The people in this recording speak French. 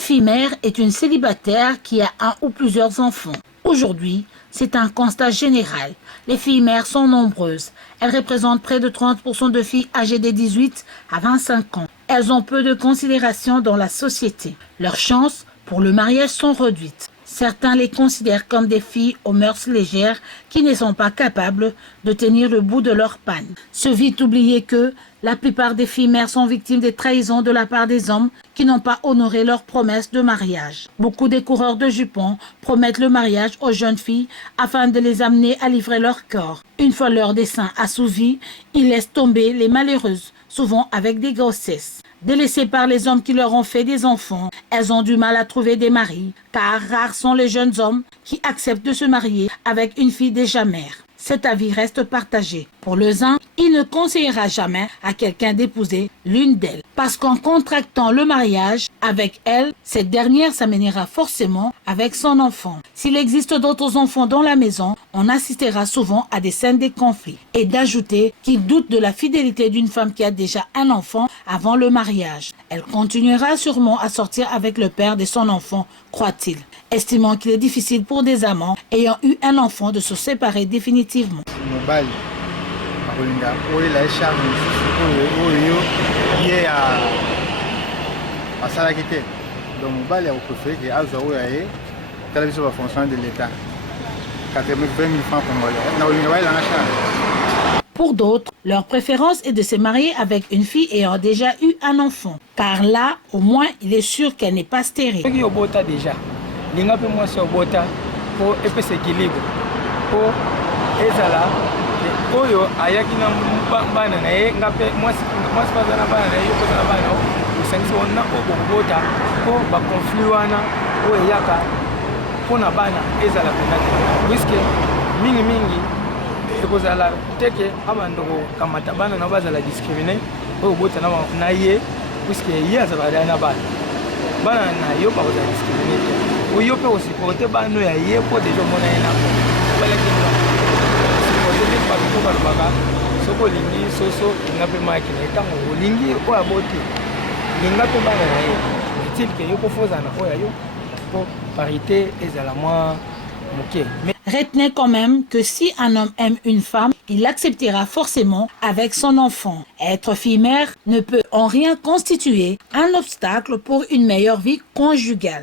fille mère est une célibataire qui a un ou plusieurs enfants. Aujourd'hui, c'est un constat général. Les filles mères sont nombreuses. Elles représentent près de 30% de filles âgées de 18 à 25 ans. Elles ont peu de considération dans la société. Leurs chances pour le mariage sont réduites. Certains les considèrent comme des filles aux mœurs légères qui ne sont pas capables de tenir le bout de leur panne. Se vite oublier que la plupart des filles mères sont victimes des trahisons de la part des hommes qui n'ont pas honoré leurs promesses de mariage. Beaucoup des coureurs de jupons promettent le mariage aux jeunes filles afin de les amener à livrer leur corps. Une fois leur dessein assouvi, ils laissent tomber les malheureuses, souvent avec des grossesses. Délaissées par les hommes qui leur ont fait des enfants, elles ont du mal à trouver des maris, car rares sont les jeunes hommes qui acceptent de se marier avec une fille déjà mère. Cet avis reste partagé. Pour les uns, il ne conseillera jamais à quelqu'un d'épouser l'une d'elles, parce qu'en contractant le mariage avec elle, cette dernière s'amènera forcément avec son enfant. S'il existe d'autres enfants dans la maison, on assistera souvent à des scènes de conflit. Et d'ajouter qu'il doute de la fidélité d'une femme qui a déjà un enfant avant le mariage. Elle continuera sûrement à sortir avec le père de son enfant, croit-il, estimant qu'il est difficile pour des amants ayant eu un enfant de se séparer définitivement. Pour d'autres, leur préférence est de se marier avec une fille ayant déjà eu un enfant, car là, au moins, il est sûr qu'elle n'est pas stérile. Oyo ayaki na bana na ye ngape mwasi paza na bana na ye ko na bana usangisi wona okobota ko ba conflit wana oyo yaka pona bana ezala penate puisque mingi ekozala teke abandoko kamata bana na bazala discriminer oyo bota na ye puisque ye azala na bana na yo ba kozala discriminer oyo pe osikote bana ya ye po deja mona ena wala kinwa soko lingi soso ngape maki na etango lingi o aboti lingape bana na ye est-il que yo kofoza na oya yo pour parité ezala moi moké. Retenez quand même que si un homme aime une femme, il l'acceptera forcément avec son enfant. Être fille-mère ne peut en rien constituer un obstacle pour une meilleure vie conjugale.